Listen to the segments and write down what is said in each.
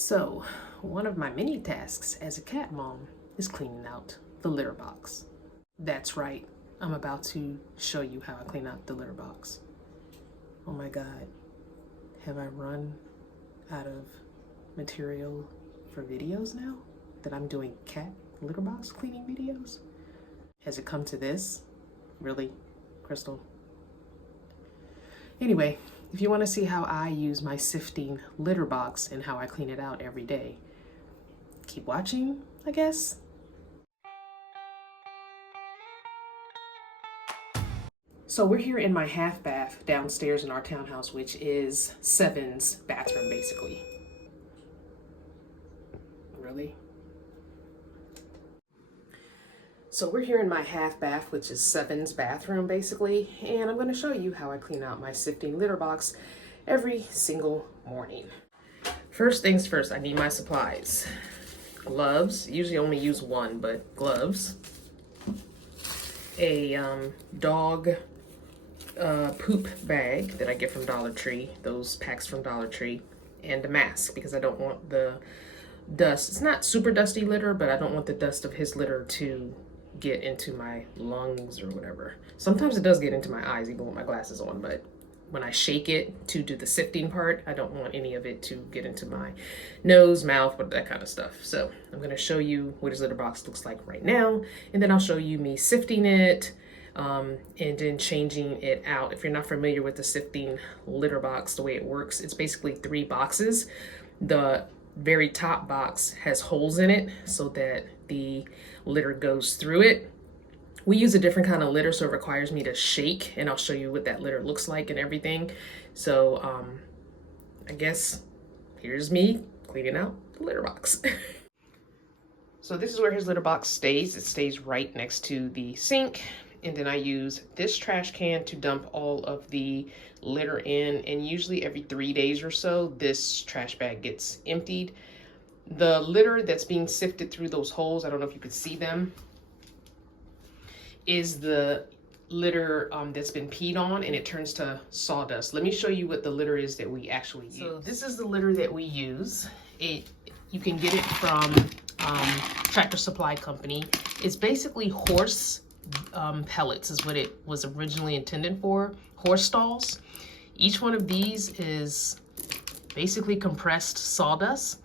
So, one of my many tasks as a cat mom is cleaning out the litter box. That's right, I'm about to show you how I clean out the litter box. Oh my God, have I run out of material for videos now that I'm doing cat litter box cleaning videos? Has it come to this? Really, Crystal? Anyway, if you want to see how I use my Sifting litter box and how I clean it out every day, keep watching, I guess. So we're here in my half bath downstairs in our townhouse, which is Seven's bathroom, basically. Really? So we're here in my half bath, which is Seven's bathroom, basically, and I'm going to show you how I clean out my Sifting litter box every single morning. First things first, I need my supplies. Gloves, usually only use one, but gloves. A dog poop bag that I get from Dollar Tree, those packs from Dollar Tree, and a mask because I don't want the dust. It's not super dusty litter, but I don't want the dust of his litter to get into my lungs or whatever. Sometimes it does get into my eyes even with my glasses on, but when I shake it to do the sifting part, I don't want any of it to get into my nose, mouth, that kind of stuff. So I'm going to show you what his litter box looks like right now, and then I'll show you me sifting it and then changing it out. If you're not familiar with the Sifting litter box, the way it works, it's basically 3 boxes. The very top box has holes in it so that the litter goes through it. We use a different kind of litter, so it requires me to shake, and I'll show you what that litter looks like and everything. So I guess here's me cleaning out the litter box. So this is where his litter box stays. It stays right next to the sink. And then I use this trash can to dump all of the litter in, and usually every 3 days or so, this trash bag gets emptied. The litter that's being sifted through those holes, I don't know if you could see them, is the litter that's been peed on, and it turns to sawdust. Let me show you what the litter is that we actually use. So this is the litter that we use. You can get it from Tractor Supply Company. It's basically horse pellets is what it was originally intended for, horse stalls. Each one of these is basically compressed sawdust,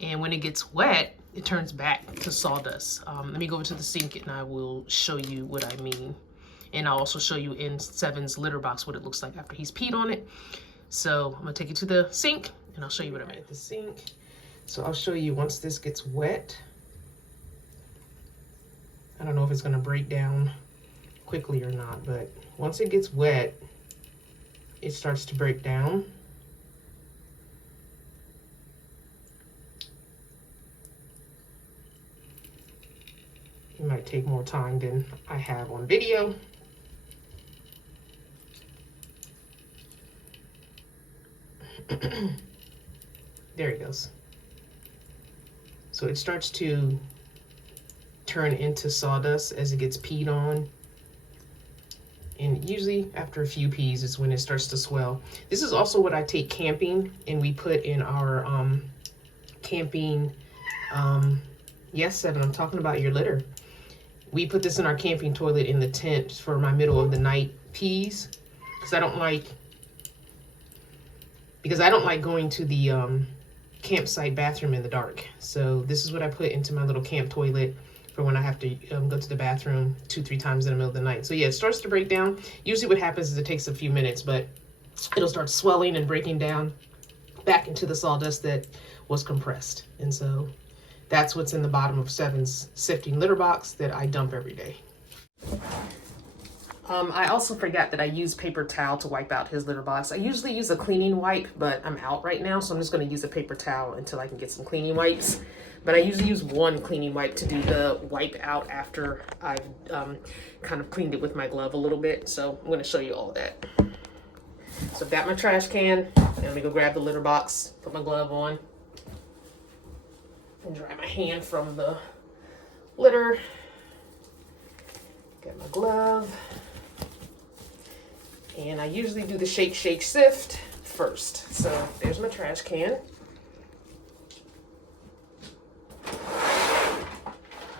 and when it gets wet, it turns back to sawdust. Let me go over to the sink and I will show you what I mean. And I'll also show you in Seven's litter box what it looks like after he's peed on it. So I'm gonna take you to the sink and I'll show you what I mean. At the sink. So I'll show you once this gets wet. I don't know if it's gonna break down quickly or not, but once it gets wet, it starts to break down. It might take more time than I have on video. There it goes. So it starts to turn into sawdust as it gets peed on. And usually after a few pees is when it starts to swell. This is also what I take camping and we put in our camping, yes, Seven, I'm talking about your litter. We put this in our camping toilet in the tent for my middle of the night pees, because I don't like going to the campsite bathroom in the dark. So this is what I put into my little camp toilet for when I have to go to the bathroom 2-3 times in the middle of the night. So yeah, it starts to break down. Usually what happens is it takes a few minutes, but it'll start swelling and breaking down back into the sawdust that was compressed. And so that's what's in the bottom of Seven's Sifting litter box that I dump every day. I also forgot that I use paper towel to wipe out his litter box. I usually use a cleaning wipe, but I'm out right now, so I'm just going to use a paper towel until I can get some cleaning wipes. But I usually use one cleaning wipe to do the wipe out after I've kind of cleaned it with my glove a little bit. So I'm going to show you all of that. So I've got my trash can, and let me go grab the litter box, put my glove on, and dry my hand from the litter. Get my glove. And I usually do the shake, shake, sift first. So there's my trash can.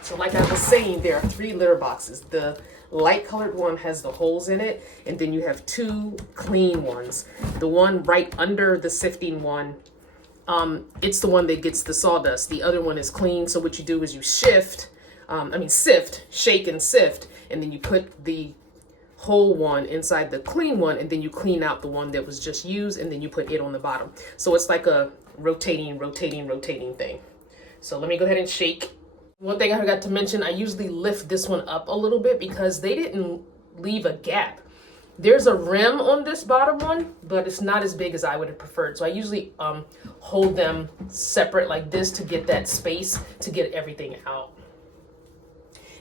So like I was saying, there are 3 litter boxes. The light colored one has the holes in it, and then you have 2 clean ones. The one right under the sifting one, it's the one that gets the sawdust. The other one is clean. So what you do is you sift, shake and sift, and then you put the whole one inside the clean one, and then you clean out the one that was just used, and then you put it on the bottom. So it's like a rotating thing. So let me go ahead and shake. One thing I forgot to mention, I usually lift this one up a little bit because they didn't leave a gap. There's a rim on this bottom one, but it's not as big as I would have preferred. So I usually hold them separate like this to get that space to get everything out.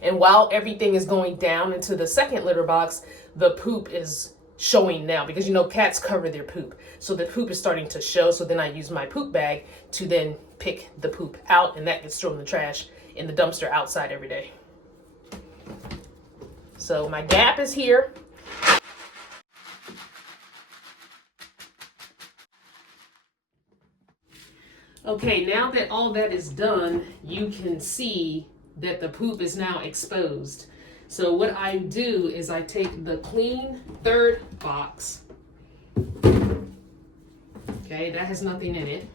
And while everything is going down into the second litter box, the poop is showing now because, you know, cats cover their poop. So the poop is starting to show. So then I use my poop bag to then pick the poop out, and that gets thrown in the trash in the dumpster outside every day. So my gap is here. Okay, now that all that is done, you can see that the poop is now exposed. So what I do is I take the clean third box. Okay, that has nothing in it.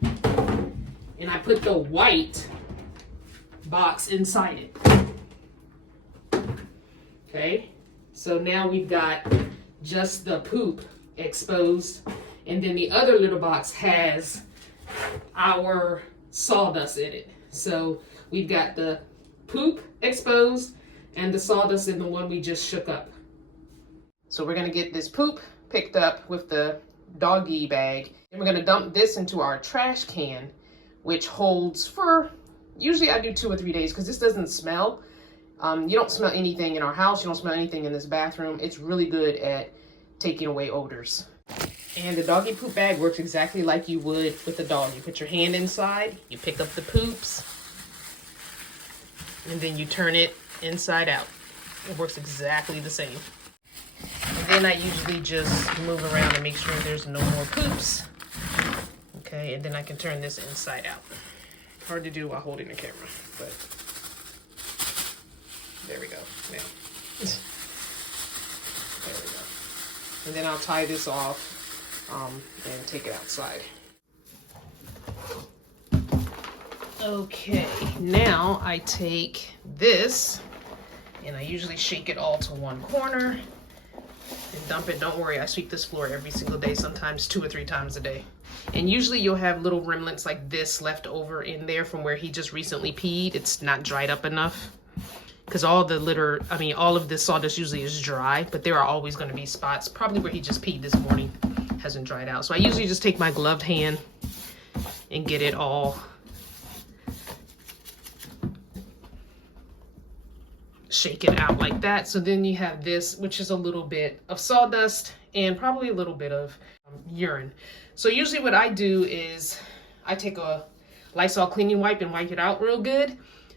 And I put the white box inside it. Okay, so now we've got just the poop exposed, and then the other little box has our sawdust in it. So we've got the poop exposed and the sawdust in the one we just shook up. So we're gonna get this poop picked up with the doggy bag, and we're gonna dump this into our trash can, which holds for, usually I do 2 or 3 days because this doesn't smell. You don't smell anything in our house. You don't smell anything in this bathroom. It's really good at taking away odors. And the doggy poop bag works exactly like you would with the dog. You put your hand inside, you pick up the poops, and then you turn it inside out. It works exactly the same. And then I usually just move around and make sure there's no more poops. Okay, and then I can turn this inside out. Hard to do while holding the camera, but there we go. Now, there we go. And then I'll tie this off and take it outside. Okay, now I take this and I usually shake it all to one corner and dump it. Don't worry, I sweep this floor every single day, sometimes 2 or 3 times a day. And usually you'll have little remnants like this left over in there from where he just recently peed. It's not dried up enough because all the litter, all of this sawdust usually is dry, but there are always going to be spots, probably where he just peed this morning, hasn't dried out. So I usually just take my gloved hand and get it all shake it out like that. So then you have this, which is a little bit of sawdust and probably a little bit of urine. So usually what I do is I take a Lysol cleaning wipe and wipe it out real good,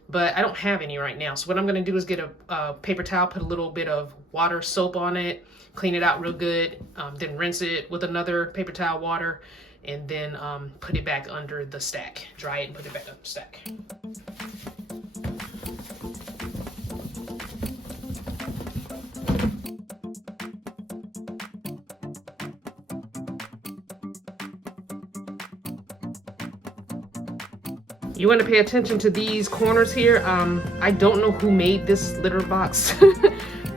but I don't have any right now. So what I'm going to do is get a paper towel, put a little bit of water, soap on it, clean it out real good, then rinse it with another paper towel, water, and then put it back under the stack. Dry it and put it back under the stack. You want to pay attention to these corners here. I don't know who made this litter box,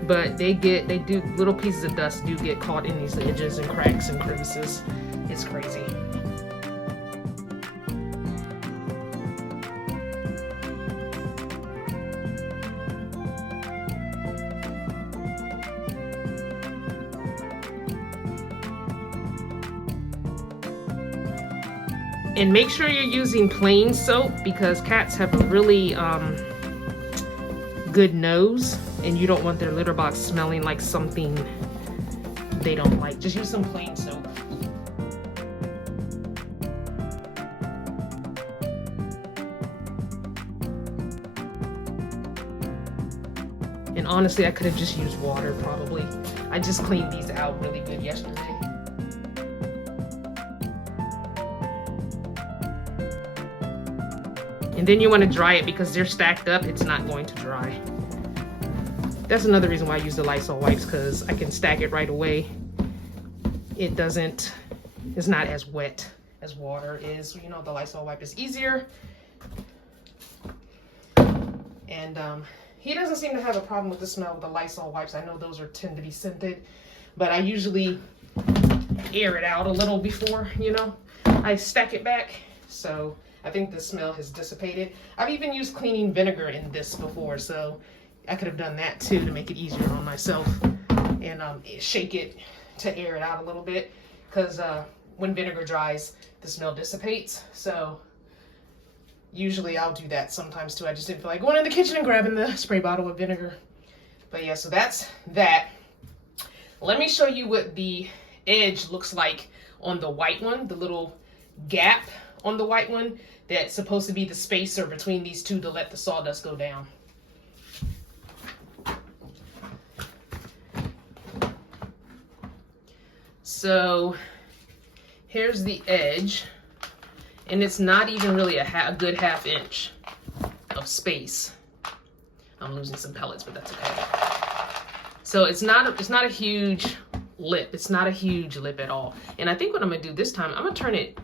but they do, little pieces of dust do get caught in these edges and cracks and crevices. It's crazy. And make sure you're using plain soap because cats have a really good nose and you don't want their litter box smelling like something they don't like. Just use some plain soap. And honestly, I could have just used water probably. I just cleaned these out really good yesterday. And then you want to dry it because they're stacked up. It's not going to dry. That's another reason why I use the Lysol wipes, because I can stack it right away. It's not as wet as water is. You know, the Lysol wipe is easier. And he doesn't seem to have a problem with the smell of the Lysol wipes. I know those tend to be scented, but I usually air it out a little before, you know, I stack it back. So I think the smell has dissipated. I've even used cleaning vinegar in this before, so I could have done that too to make it easier on myself, and shake it to air it out a little bit, because when vinegar dries, the smell dissipates. So usually I'll do that sometimes too. I just didn't feel like going in the kitchen and grabbing the spray bottle of vinegar. But yeah, so that's that. Let me show you what the edge looks like on the white one, the little gap on the white one that's supposed to be the spacer between these two to let the sawdust go down. So here's the edge, and it's not even really a good half inch of space. I'm losing some pellets, but that's okay. So it's not a huge lip. It's not a huge lip at all. And I think what I'm gonna do this time, I'm gonna turn it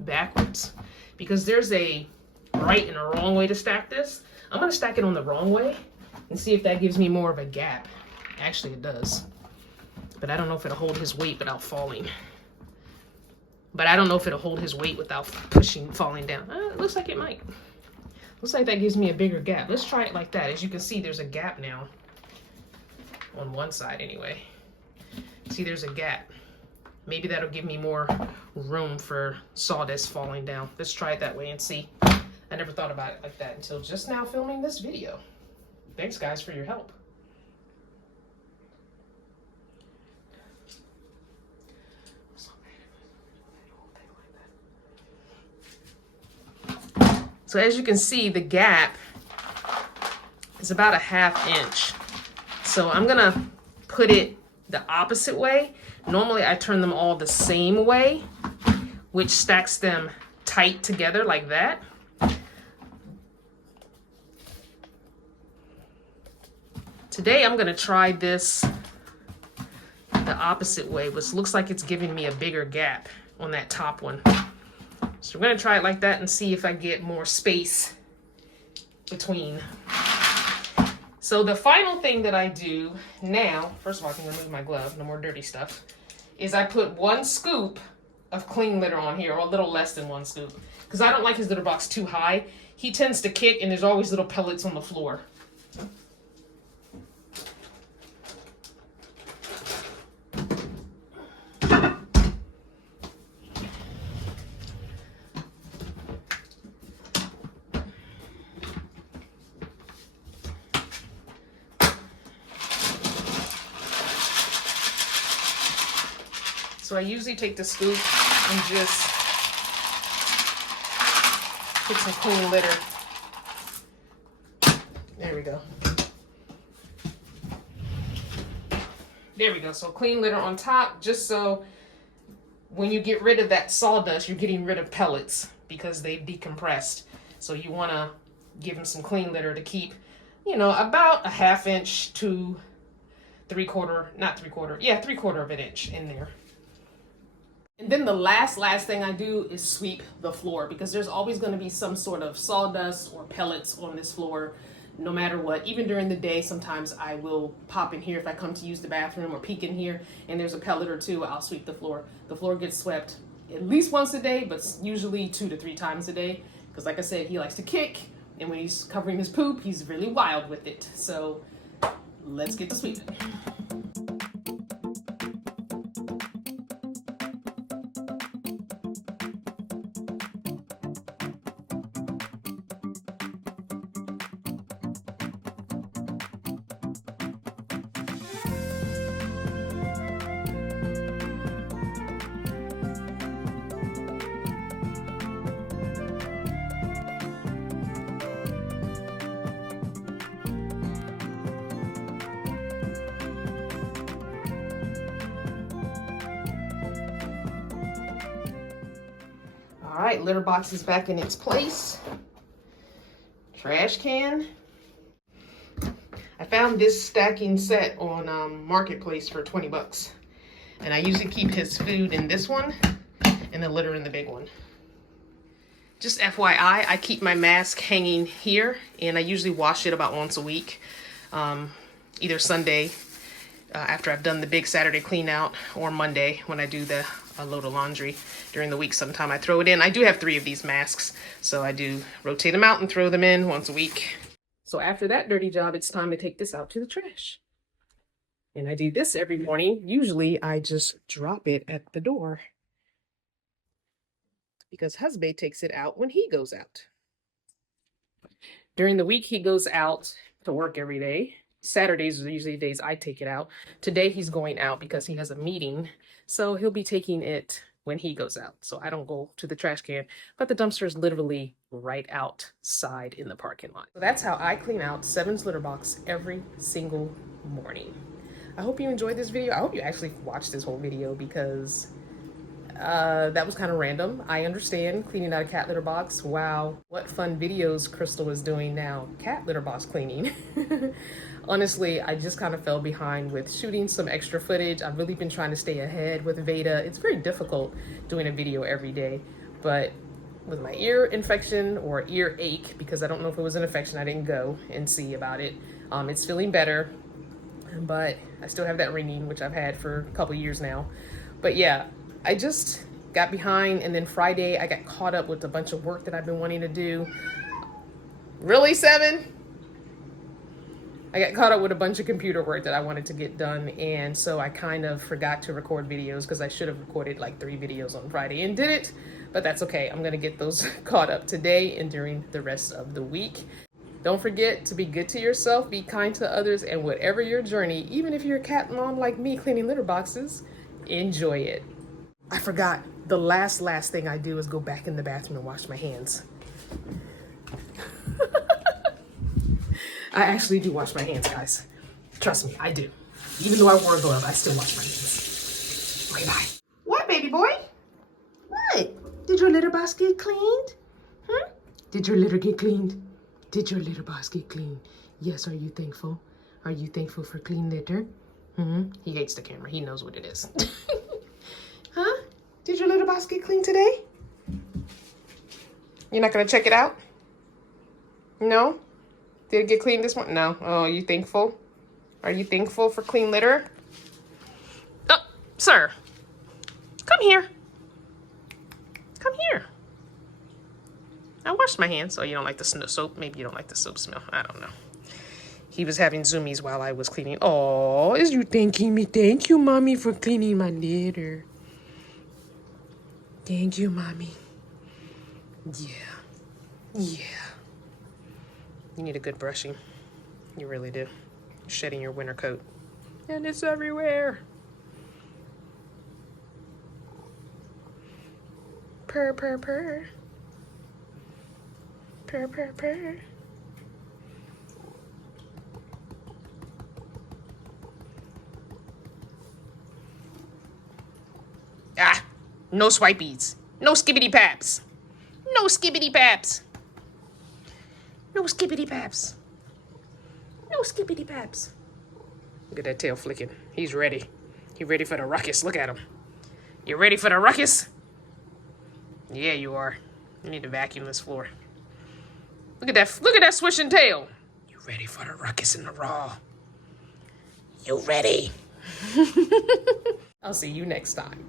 backwards, because there's a right and a wrong way to stack this. I'm gonna stack it on the wrong way and see if that gives me more of a gap. Actually, it does. But I don't know if it'll hold his weight without falling. But I don't know if it'll hold his weight without falling down. It looks like it might. Looks like that gives me a bigger gap. Let's try it like that. As you can see, there's a gap now. On one side anyway. See, there's a gap. Maybe that'll give me more room for sawdust falling down. Let's try it that way and see. I never thought about it like that until just now filming this video. Thanks guys for your help. So as you can see, the gap is about a half inch. So I'm gonna put it the opposite way. Normally I turn them all the same way, which stacks them tight together like that. Today I'm gonna try this the opposite way, which looks like it's giving me a bigger gap on that top one. So we're gonna try it like that and see if I get more space between. So the final thing that I do now, first of all, I can remove my glove, no more dirty stuff, is I put 1 scoop of clean litter on here, or a little less than 1 scoop, because I don't like his litter box too high. He tends to kick and there's always little pellets on the floor. So I usually take the scoop and just put some clean litter. There we go. There we go. So clean litter on top, just so when you get rid of that sawdust, you're getting rid of pellets because they've decompressed. So you want to give them some clean litter to keep, you know, about a half inch to 3/4, not 3/4, yeah, 3/4 of an inch in there. And then the last thing I do is sweep the floor, because there's always going to be some sort of sawdust or pellets on this floor, no matter what. Even during the day, sometimes I will pop in here if I come to use the bathroom or peek in here and there's a pellet or two, I'll sweep the floor. The floor gets swept at least once a day, but usually 2 to 3 times a day, because like I said, he likes to kick, and when he's covering his poop, he's really wild with it. So let's get to sweeping. All right, litter box is back in its place. Trash can. I found this stacking set on Marketplace for 20 bucks. And I usually keep his food in this one and the litter in the big one. Just FYI, I keep my mask hanging here, and I usually wash it about once a week. Either Sunday after I've done the big Saturday clean out, or Monday when I do a load of laundry during the week. Sometime I throw it in. I do have 3 of these masks, so I do rotate them out and throw them in once a week. So after that dirty job, it's time to take this out to the trash. And I do this every morning. Usually I just drop it at the door, because husband takes it out when he goes out. During the week, he goes out to work every day. Saturdays are usually the days I take it out. Today he's going out because he has a meeting, so he'll be taking it when he goes out. So I don't go to the trash can, but the dumpster is literally right outside in the parking lot. So that's how I clean out Seven's litter box every single morning. I hope you enjoyed this video. I hope you actually watched this whole video, because that was kind of random. I understand cleaning out a cat litter box. Wow, what fun videos Crystal is doing now. Cat litter box cleaning. Honestly, I just kind of fell behind with shooting some extra footage. I've really been trying to stay ahead with VEDA. It's very difficult doing a video every day, but with my ear infection or ear ache, because I don't know if it was an infection, I didn't go and see about it. It's feeling better, but I still have that ringing, which I've had for a couple years now. But yeah, I just got behind, and then Friday I got caught up with a bunch of work that I've been wanting to do. Really, Seven? I got caught up with a bunch of computer work that I wanted to get done, and so I kind of forgot to record videos, because I should have recorded like 3 videos on Friday and did it, but that's okay. I'm gonna get those caught up today and during the rest of the week. Don't forget to be good to yourself, be kind to others, and whatever your journey, even if you're a cat mom like me cleaning litter boxes, enjoy it. I forgot, the last thing I do is go back in the bathroom and wash my hands. I actually do wash my hands, guys. Trust me, I do. Even though I wore a glove, I still wash my hands. Okay, bye. What, baby boy? What? Did your litter box get cleaned? Did your litter get cleaned? Did your litter box get cleaned? Yes, are you thankful? Are you thankful for clean litter? He hates the camera. He knows what it is. Huh? Did your litter box get cleaned today? You're not gonna check it out? No? Did it get cleaned this morning? No. Oh, are you thankful? Are you thankful for clean litter? Oh, sir. Come here. Come here. I washed my hands. Oh, you don't like the soap? Maybe you don't like the soap smell. I don't know. He was having zoomies while I was cleaning. Oh, is you thanking me? Thank you, Mommy, for cleaning my litter. Thank you, Mommy. Yeah. Yeah. You need a good brushing. You really do. You're shedding your winter coat. And it's everywhere. Purr, purr, purr. Purr, purr, purr. Ah, no swipies. No skibbity paps. No skibbity paps. No skibbity paps. No skibbity paps. Look at that tail flicking. He's ready. He's ready for the ruckus. Look at him. You ready for the ruckus? Yeah, you are. You need to vacuum this floor. Look at that. Look at that swishing tail. You ready for the ruckus in the raw? You ready? I'll see you next time.